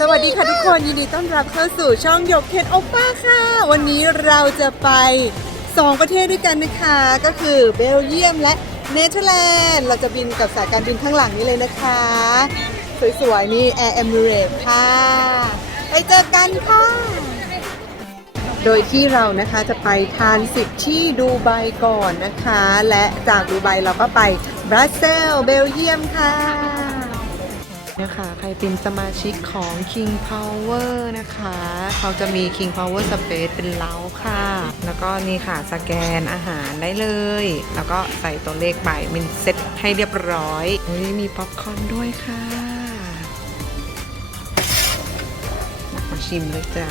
สวัสดีค่ะทุกคนยินดีต้อนรับเข้าสู่ช่องหยกเคนโอป้าค่ะ วันนี้เราจะไป 2 ประเทศด้วยกันนะคะ ก็คือเบลเยียมและเนเธอร์แลนด์เราจะบินกับสายการบินข้างหลังนี้เลยนะคะ สวยๆ นี่ Air Emirates ค่ะไปเจอกันค่ะ โดยที่เรานะคะจะไปทานสิทธิ์ที่ดูไบก่อนนะคะ และจากดูไบเราก็ไปบรัสเซลส์เบลเยียมค่ะ นะคะใครเป็นสมาชิกของ King Power นะคะ เขาจะมี King Power Space เป็นเล้าค่ะ แล้วก็นี่ค่ะสแกนอาหารได้เลย แล้วก็ใส่ตัวเลขไปมันเซ็ตให้เรียบร้อยเฮ้ยมีป๊อปคอร์นด้วยค่ะมาชิมเลยจ้ะ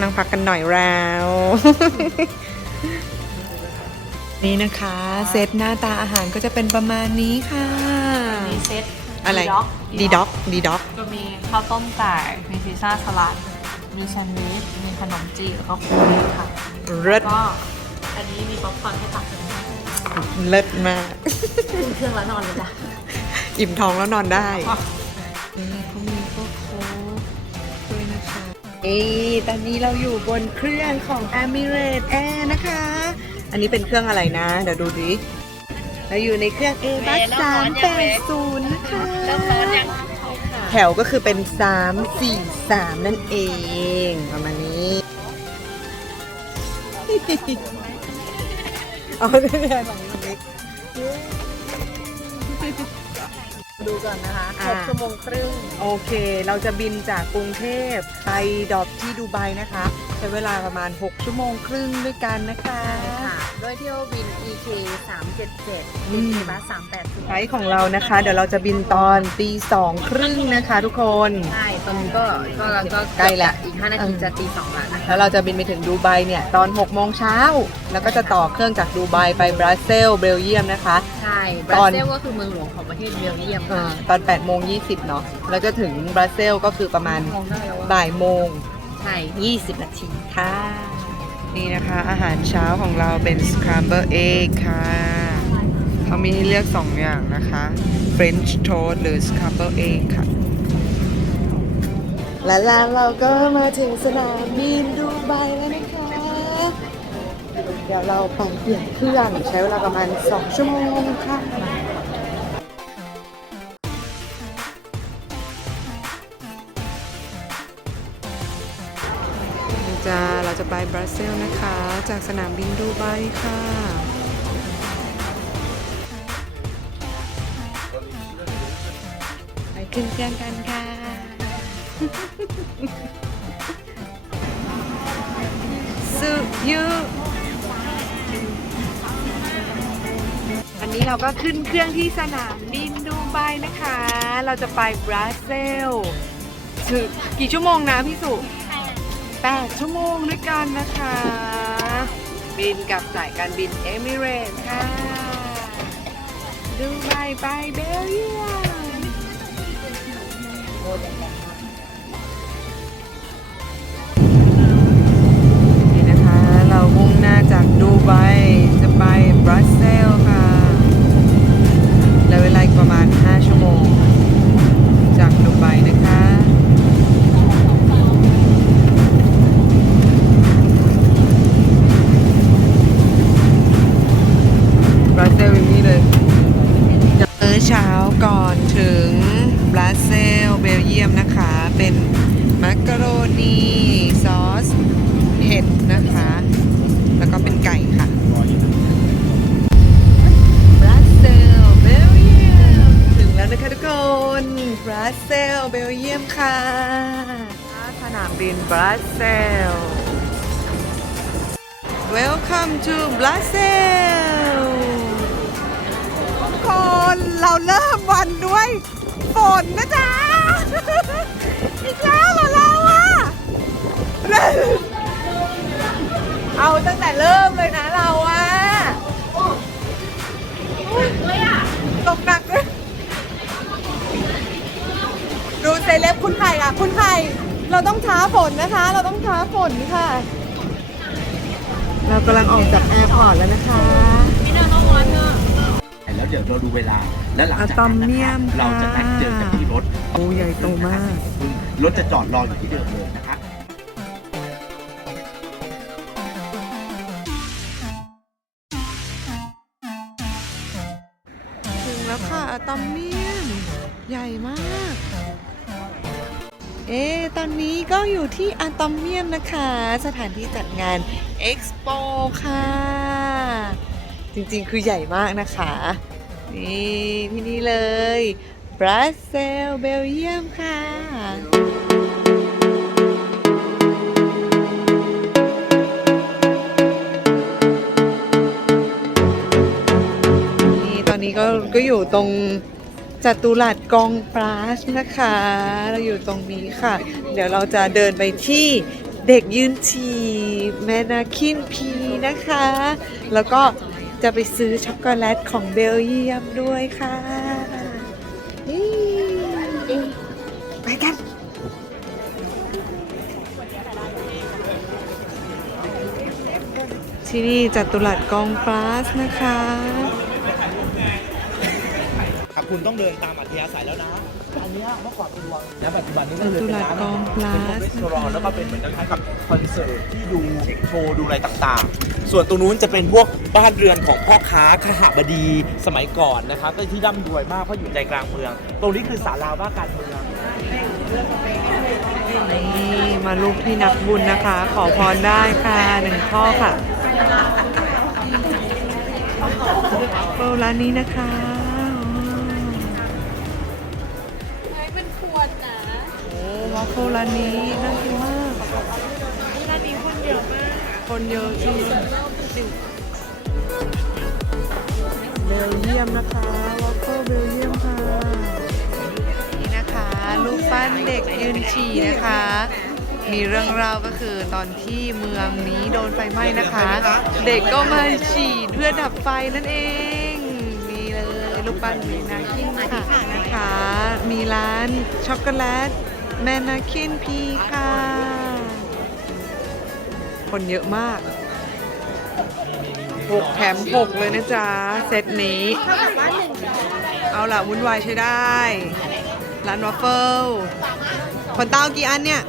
นั่งพักกันหน่อยแล้ว นี่นะคะ เซตหน้าตาอาหารก็จะเป็นประมาณนี้ค่ะ มีเซตอะไร ดีดีด็ด็ออกกดีด็อก ก็มีข้าวต้มไก่ มีพิซซ่าสลัด มีแซนด์วิช มีขนมจีบแล้วก็คุกกี้ค่ะเลิศก็อันนี้มีป๊อปคอร์นให้ตักเป็นเลิศมากเครื่องแล้วนอนเลยจ้ะ อิ่มท้องแล้วนอนได้อ๋อนี่เขามีพวกโค้กด้วยนะคะ เอ้ตอนนี้เราอยู่บนเครื่องของ Emirates Air นะคะ อันนี้เป็นเครื่องอะไรนะ เดี๋ยวดูดิเราอยู่ในเครื่อง a b u s 380 นะคะแถวก็คือเป็น 3 4 3 นั่นเองประมาณนี้เอาเรื่อยๆฝั่งนี้เล็กดูก่อนนะคะอ่าหกชั่วโมงครึ่ง โอเค เราจะบินจากกรุงเทพไปดรอปที่ดูไบนะคะ ใช้เวลาประมาณ 6 ชั่วโมงครึ่งด้วยกันนะคะค่ะด้วยเที่ยวบิน EK 377อืมบัส380ไฟล์ของเรานะคะ เดี๋ยวเราจะบินตอนตีสองครึ่งนะคะทุกคน ใช่ตอนนี้ก็ก็ก็ใกล้ละ อีก 5 นาทีจะตีสองแล้วนะคะแล้วเราจะบินไปถึงดูไบเนี่ยตอน6โมงเช้า แล้วก็จะต่อเครื่องจากดูไบไปบรัสเซลส์เบลเยียมนะคะ ใช่บตรัอสนเซลก็คือเมืองหลวงของประเทศเบลเยียมอาตอน8โมง20เนาะแล้วจะถึงบรัสเซลส์ก็คือประมาณมองได้แล้วว่าบ่ายโมง ใช่20 นาทีค่ะ นี่นะคะอาหารเช้าของเราเป็น scramble egg ค่ะเขามีให้เลือก 2 อย่างนะคะ French toast หรือ scramble egg ค่ะ และแล้วเราก็มาถึงสนามบินดูไบแล้วนะคะ เดี๋ยวเราไปเปลี่ยนเครื่องใช้เวลาประมาณ 2 ชั่วโมงค่ะาเราจะไปบรัสเซลส์นะคะ จากสนามบินดูไบค่ะ ไปขึ้นเครื่องกันค่ะ สุยุวันนี้เราก็ขึ้นเครื่องที่สนามบินดูไบนะคะ เราจะไปบรัสเซลส์ถึงกี่ชั่วโมงนะพี่สุ 8 ชั่วโมงด้วยกันนะคะ บินกับสายการบินเอมิเรตค่ะดูไบไปเบลเยียมนี่นะคะ เรามุ่งหน้าจากดูไบจะไปบรัสเซลส์ค่ะเหลือเวลาอีกประมาณ 5 ชั่วโมง จากดูไบนะคะ ซลอย่างนี้เลยมื้อเช้าก่อนถึงบราเซลเบลเยียมนะคะ เป็นมักกะโรนีซอสเห็ดนะคะ แล้วก็เป็นไก่ค่ะบราเซลเบลเยียมถึงแล้วนะคะทุกคนบราเซลเบลเยียมค่ะสนามบินบราเซล Welcome to Brazil ทุก คนเราเริ่มวันด้วยฝนนะจ๊ะ อีกแล้วเหรอเราอะเอาตั้งแต่เริ่มเลยนะเราอะตกหนักด้วยดูเซเลบคุณไข่อะคุณไข่เราต้องท้าฝนนะคะ เราต้องท้าฝนค่ะ เรากำลังออกจากแอร์พอร์ตแล้วนะคะแล้องวเดี๋ยวเราดูเวลา และหลังจากนั้นนะอะตอมเนีคยรับมเราจะนัดเจอกันที่รถโอ้ใหญ่โตมากรถจะจอดรออยู่ที่เดิมเลยนะคะถึงแล้วค่ะอะตอมเมียมใหญ่มาก เอ๊ะตอนนี้ก็อยู่ที่อะตอมเมียมนะคะ สถานที่จัดงานเอ็กซ์โปค่ะ จริงๆ คือใหญ่มากนะคะ นี่ที่นี่เลยบรัสเซลเบลเยียมค่ะ นี่ตอนนี้ก็ก็อยู่ตรงจัตุรัสกองปราชนะคะ เราอยู่ตรงนี้ค่ะ เดี๋ยวเราจะเดินไปที่เด็กยืนฉี่แมนาคินพีนะคะ แล้วก็ จะไปซื้อช็อกโกแลตของเบลเยียมด้วยค่ะนี่ไปกันที่นี่จัตุรัสกองปราสนะคะ ครับคุณต้องเดินตามอัธยาศัยแล้วนะ อันเนี้ยเมื่อก่อนเป็นวังและปัจจุบันนี้จตุรัสกองปลาเป็นพวกรีสอร์ทแล้วก็เป็นเหมือนคล้ายๆกับคอนเสิร์ตที่ดูโชว์ดูอะไรต่างๆ ส่วนตรงนู้นจะเป็นพวกบ้านเรือนของพ่อค้าขหบดีสมัยก่อนนะครับก็ที่ร่ำรวยมากเพราะอยู่ใจกลางเมือง ตรงนี้คือศาลาว่าการเมืองนี่มาลูกที่นักบุญนะคะ ขอพรได้ค่ะหนึ่งข้อค่ะเปิลร้านนี้นะคะเป็นขวดนะ โอ้วาฟเฟิลร้านนี้น่ากินมากร้านนี้คนเยอะมาก คนเยอะจริงเบลเยียมนะคะวาฟเฟิลเบลเยียมค่ะนี่นะคะรูปปั้นเด็กยืนฉี่นะคะ มีเรื่องราวก็คือตอนที่เมืองนี้โดนไฟไหม้นะคะ เด็กก็มาฉี่เพื่อดับไฟนั่นเองนี่เลยรูปปั้นเมนาคินค่ะนะคะ มีร้านช็อกโกแลตแมนาคินพีค่ะ คนเยอะมากหกแถมหกเลยนะจ๊ะ เซตนี้ เอาล่ะ วุ่นวายใช้ได้ ร้านวอฟเฟิลคนเต้ากี่อันเนี่ย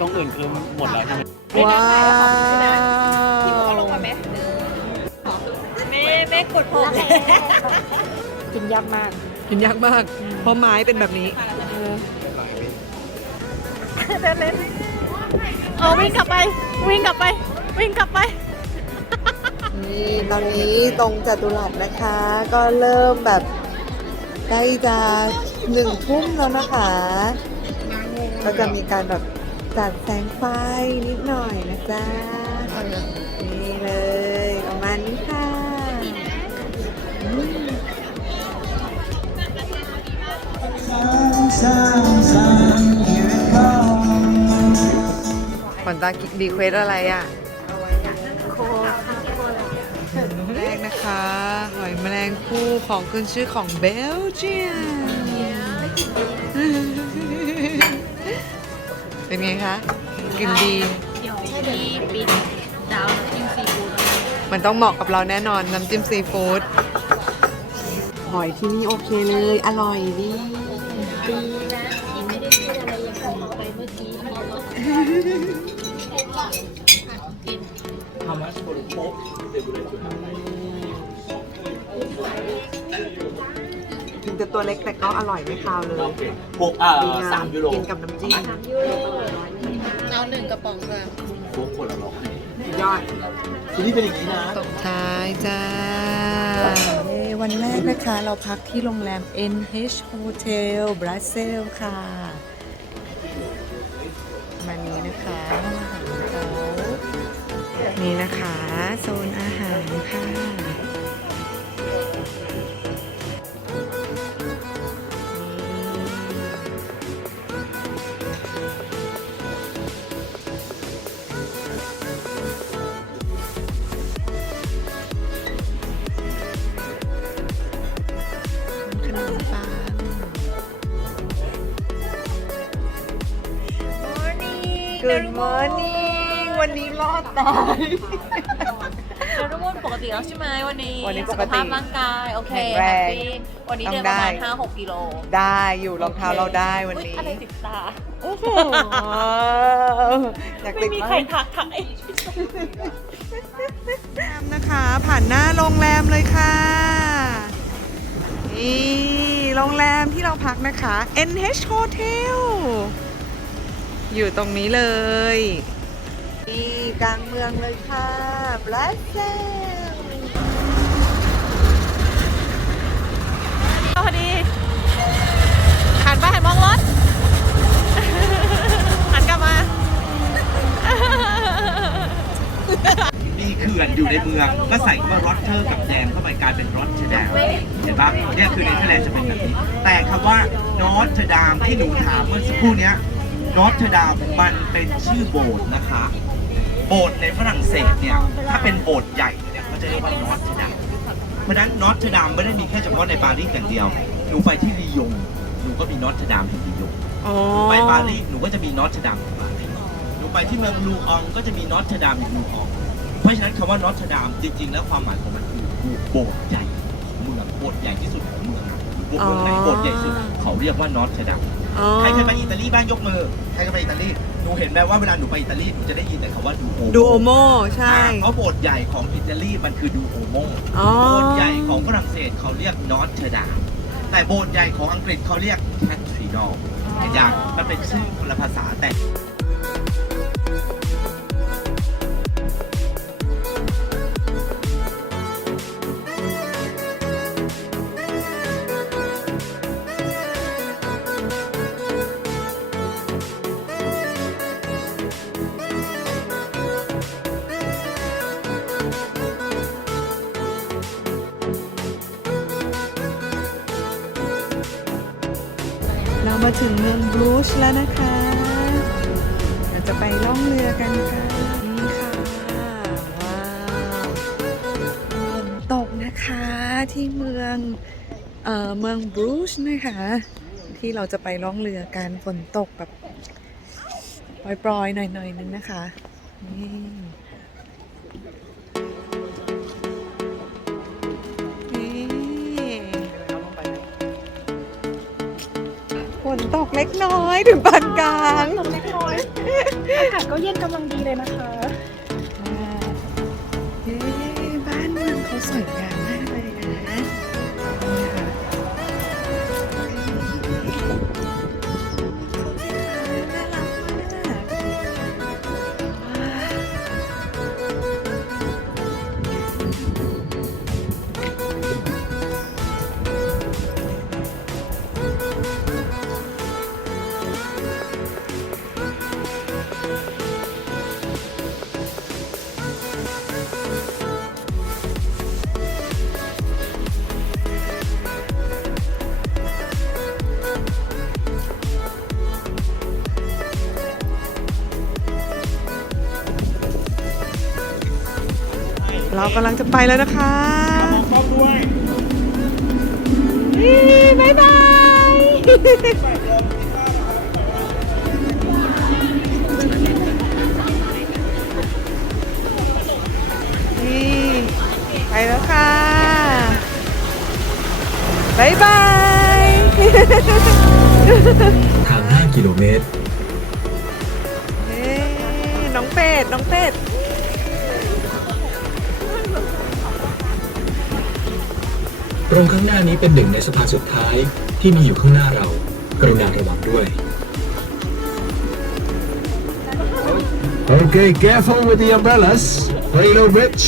ต้องอื่นคือหมดแล้วใช่ไหมว้าวแม่แม่กดพอกินยากมาก กินยากมาก เพราะไม้เป็นแบบนี้เเออวิ่งกลับไป วิ่งกลับไป วิ่งกลับไป นี่ตอนนี้ตรงจัตุรัสนะคะ ก็เริ่มแบบใกล้จะหนึ่งทุ่มแล้วนะคะ ก็จะมีการแบบจัดแสงไฟนิดหน่อยนะจ๊ะนี่เลยประมาณนี้ค่ะ ตาดีเควสอะไรอะแรกนะคะ หอยแมลงภู่ของขึ้นชื่อของเบลเจียมเป็นไงคะกลินดี เดี๋ยวพี่ปิดดาวน้ำจิ้มซีฟู้ดมันต้องเหมาะกับเราแน่นอนน้ำจิ้มซีฟู้ดหอยที่นี่โอเคเลย อร่อยดีดีนะที่ไม่ได้พูดอะไรอย่างอื่นไปเมื่อกี้ ทำมาสโปรโป๊ะเดบุเรจุดถึงจะตัวเล็กแต่ก็อร่อยไม่คาวเลยพวกอ่าดีงสามยูโรกินกับน้ำจิ้มเอาหนึ่งกระป๋องค่ะพวกคนละร้อยยอดคือนี่เป็นอย่างนี้นะ ตบท้ายจ้าเย้วันแรกนะคะ เราพักที่โรงแรม NH Hotel Brussels ค่ะ นี่นะคะ โซนอาหารค่ะ ตายแล้วทุกคนปกติแล้วใช่ไหมวันนี้วันนี้ปสุกขติภาพร่างกายโอเคแข็งแรแฮปงปี้วันนี้ต้องเดินประมาณได้5-6กิโลได้อยู่รองเท้าเราได้วันอุ๊ยนี้อะไรติดตาโอ้โหอยากไม่ติดมีบ้างใครทักทายนะคะ ผ่านหน้าโรงแรมเลยค่ะ นี่โรงแรมที่เราพักนะคะ NH Hotel อยู่ตรงนี้เลย นี่กลางเมืองเลยค่ะบรัสเซลพอดีหันไปหันมองรถหันกลับมา มีเขื่อนอยู่ในเมือง ก็ใส่คำว่ารอเทอร์กับแดมเข้าไปกลายเป็นรอเทอร์ดามเห็นปะเนี่ยคือในเทอร์แลนด์จะเป็นแบบนี้แต่คำว่านอตเทอร์ดามที่หนูถามเมื่อสักครู่เนี้ยนอตเทอร์ดามมันเป็นชื่อโบสถ์นะคะ โบสถ์ในฝรั่งเศสเนี่ย ถ้าเป็นโบสถ์ใหญ่เนี่ยเขาจะเรียกว่านอตเทดามเพราะฉะนั้นนอตเทดามไม่ได้มีแค่เฉพาะในปารีสอย่างเดียว หนูไปที่ลียง หนูก็มีนอตเทดามแห่งลียงไปปารีสหนูก็จะมีนอตเทดามของปารีสหนูไปที่เมืองลูอองก็จะมีนอตเทดามอีกลูออง เพราะฉะนั้นคำว่านอตเทดามจริง ๆ แล้วความหมายของมันคือโบสถ์ใหญ่ของเมืองโบสถ์ใหญ่ที่สุดของเมืองอะเมืองไหนโบสถ์ใหญ่สุดเขาเรียกว่านอตเทดาม อ๋อ ใครเคยไปอิตาลีบ้างยกมือ ใครเคยไปอิตาลี หนูเห็นไหมว่าเวลาหนูไปอิตาลีหนูจะได้ยินแต่คำว่าดูโอดูโอโมใช่เพราะโบสถ์ใหญ่ของอิตาลีมันคือดูโอโมอ๋อ โบสถ์ใหญ่ของฝรั่งเศสเขาเรียกนอตเทอร์ดามแต่โบสถ์ใหญ่ของอังกฤษเขาเรียกแคทรีดอลอย่างมันเป็นชื่อคนละภาษาแต่ เอ่อเมืองบรูชนะคะ ที่เราจะไปล่องเรือกันฝนตกแบบปล่อยๆหน่อยๆนึงนะคะนี่นี่ฝนตกเล็กน้อยถึงปานกลางเล็กน้อยอากาศก็เย็นกำลังดีเลยนะคะเฮ้บ้านเมืองเขาสวยงาม เรากำลังจะไปแล้วนะคะนี่บ๊ายบาย นี่ไปแล้วค่ะบ๊ายบาย ทาง 5 กิโลเมตรเฮ้น้องเป็ด น้องเป็ด ตรงข้างหน้านี้เป็นหนึ่งในสะพานสุดท้ายที่มีอยู่ข้างหน้าเรา กรุณาระวังด้วย Okay, careful with the umbrellas. Halo Bridge.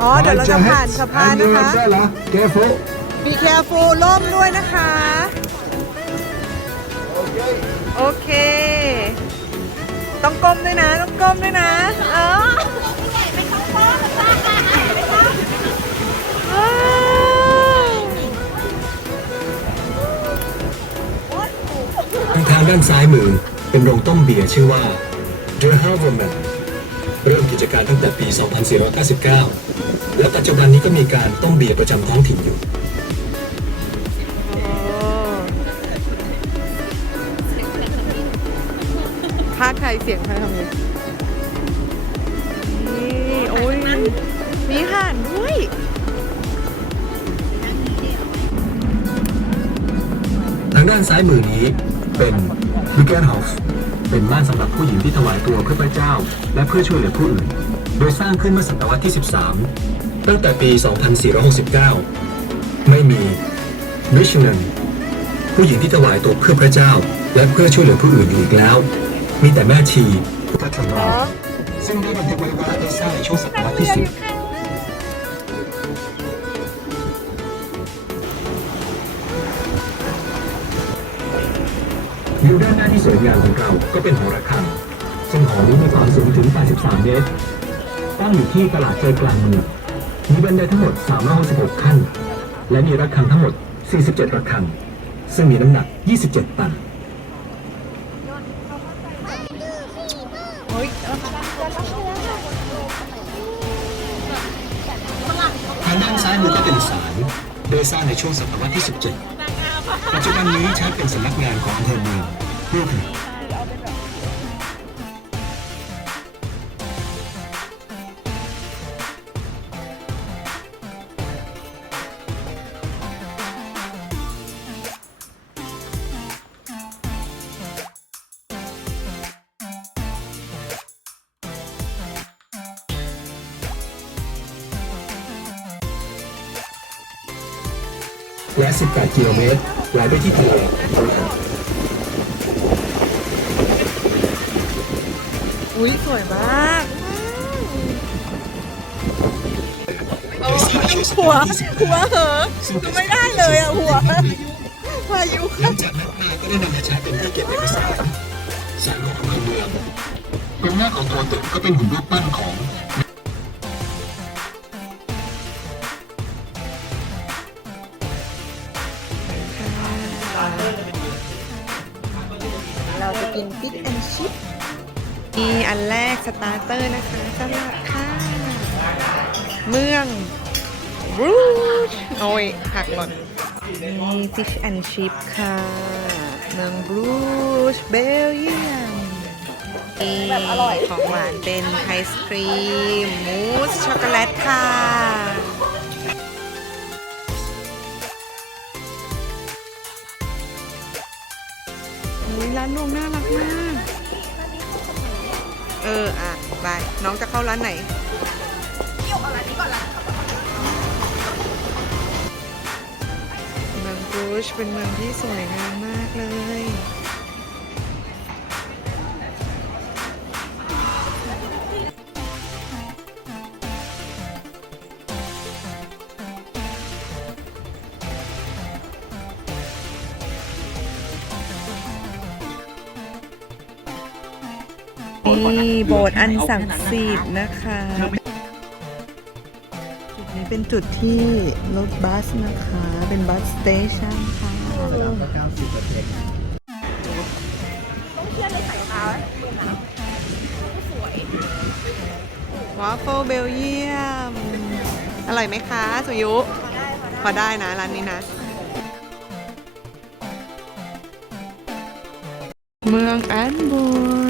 อ๋อ เดี๋ยวเราจะ Mind your ผ่าน head สะพาน and นะ your คะ umbrella. Careful. Be careful ล่มด้วยนะคะ โอเค ต้องก้มด้วยนะ ต้องก้มด้วยนะ เออ ด้านซ้ายมือเป็นโรงต้มเบียร์ชื่อว่า Der Haverman เริ่มกิจการตั้งแต่ปี 2499 และปัจจุบันนี้ก็มีการต้มเบียร์ประจำท้องถิ่นอยู่ ภาคไทยเสียงไทยทำไงนี่โอ้ยมีห่านด้วย ทางด้านซ้ายมือนี้ เป็น b i g e n h o f เป็นบ้านสำหรับผู้หญิงที่ถวายตัวเพื่อพระเจ้า และเพื่อช่วยเหลือผู้อื่น โดยสร้างขึ้นเมื่อศตวรรษที่ 13 ตั้งแต่ปี 2469 ไม่มี Missionary ผู้หญิงที่ถวายตัวเพื่อพระเจ้า และเพื่อช่วยเหลือผู้อื่นอยู่อีกแล้ว มีแต่แม่ชีพุทธธรรมาซึ่งได้บันทึกไว้ว่าได้สร้างในช่วงศตวรรษที่ 10 อยู่ด้านหน้าที่สวยงามของเรา ก็เป็นหอระฆัง ซึ่งหอนี้มีความสูงถึง 83 เมตร ตั้งอยู่ที่ตลาดใจกลางเมือง มีบันไดทั้งหมด 366 ขั้น และมีระฆังทั้งหมด 47 ระฆัง ซึ่งมีน้ำหนัก 27 ตัน ทางด้านซ้ายมือก็เป็นศาล โดยสร้างในช่วงศตวรรษที่ 17 ปัจจุบันนี้ใช้เป็นสำนักงานของอำเภอเมืองเพื่อ และ 18 กิโลเมตรไหลไปที่ทะเลตะวันออกอุ้ยสวยมากหัว หัวเหอะดูไม่ได้เลยอะหัวพายุหลังจากนั้นมาก็ได้นำมาใช้เป็นที่เก็บเอกสารสารของอำเภอเมืองตรงหน้าของตัวตึกก็เป็นหุ่นรูปปั้นของ เราจะกินฟิตแอนชิพมีอันแรกสตาร์เตอร์นะคะสลัดค่ะ เมืองบรูชโอ้ยหักหล่นมีฟิชแอนชิพค่ะ เมืองบรูชเบลเยียมมีของหวานเป็นไอศครีม มูสช็อกโกแลตค่ะ ร้านนงน่ารักมาก เออ อะ ไป น้องจะเข้าร้านไหนเมืองบูชเป็นเมืองที่สวยงามมากเลย โบสถ์อันศักดิ์สิทธิ์นะคะจุดนี้เป็นจุดที่รถบัสนะคะ เป็นบัสสเตชันค่ะวาฟเฟิลเบลเยียม อร่อยไหมคะสุยุ พอได้นะร้านนี้นะ เมืองแอนบู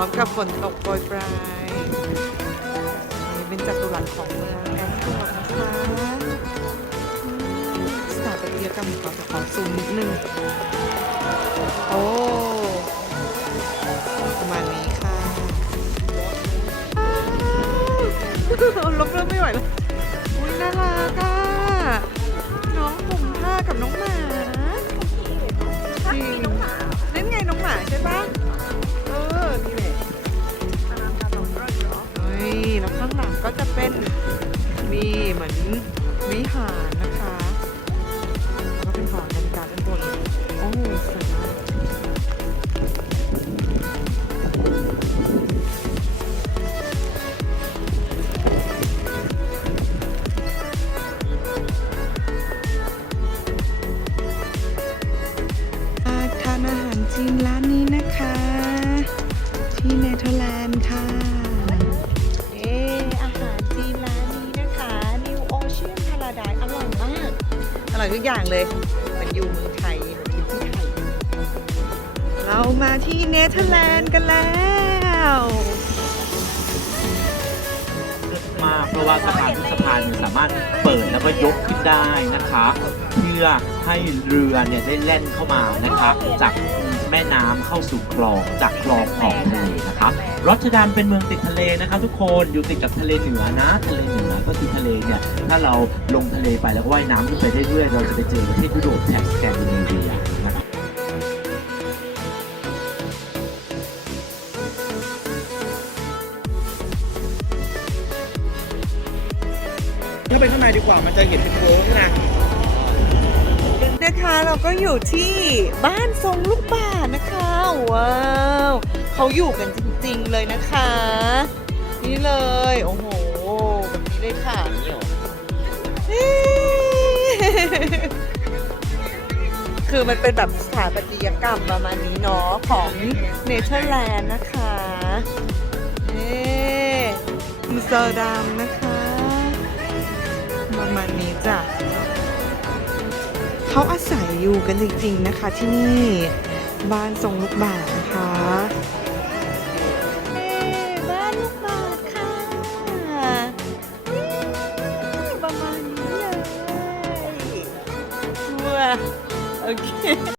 ร้อมกับฝนตกโปรยปลายนี่เป็นจัตุรัสของเมืองแอนกวร์นะคะสถาปัตยกรรมของขาจะขอซูมนิดนึงโอ้ประมาณนี้ค่ะอ้าวลบเริ่มไม่ไหวแล้วอุ้ยน่ารักอะน้องผมผ้ากับน้องหมาจริงนั่นไงน้องหมาใช่ปะ นี่แหละเฮ้ยแล้วข้างหลังก็จะเป็นมีเหมือนวิหาระว่าสะพานทุกสะพานสามารถเปิดแล้วก็ยกขึ้นได้นะคะ เพื่อให้เรือเนี่ยได้แล่นเข้ามานะคะจากแม่น้ำเข้าสู่คลองจากคลองคลองทะเลนะครับรอตเทอร์ดัมเป็นเมืองติดทะเลนะคะทุกคนอยู่ติดกับทะเลเหนือนะ ทะเลเหนือก็คือทะเลเนี่ยถ้าเราลงทะเลไปแล้วก็ว่ายน้ำขึ้นไปเรื่อยๆเราจะไปเจอประเทศยุโรปแถบสแกนดิเนเวีย ว่ามันจะเห็นเป็นโค้งนะนะคะเราก็อยู่ที่บ้านทรงลูกป่านะคะ ว้าวเขาอยู่กันจริงๆเลยนะคะ นี่เลย โอ้โหแบบนี้เลยค่ะเอ๊ะคือมันเป็นแบบสถาปัตยกรรมประมาณนี้เนาะของเนเธอร์แลนด์นะคะนี่อัมสเตอร์ดัมนะคะ จ้ะเขาอาศัยอยู่กันจริงๆนะคะที่นี่บ้านทรงลูกบาศก์นะคะบ้านลูกบาศก์ค่ะประมาณนี้เลยว้าโอเค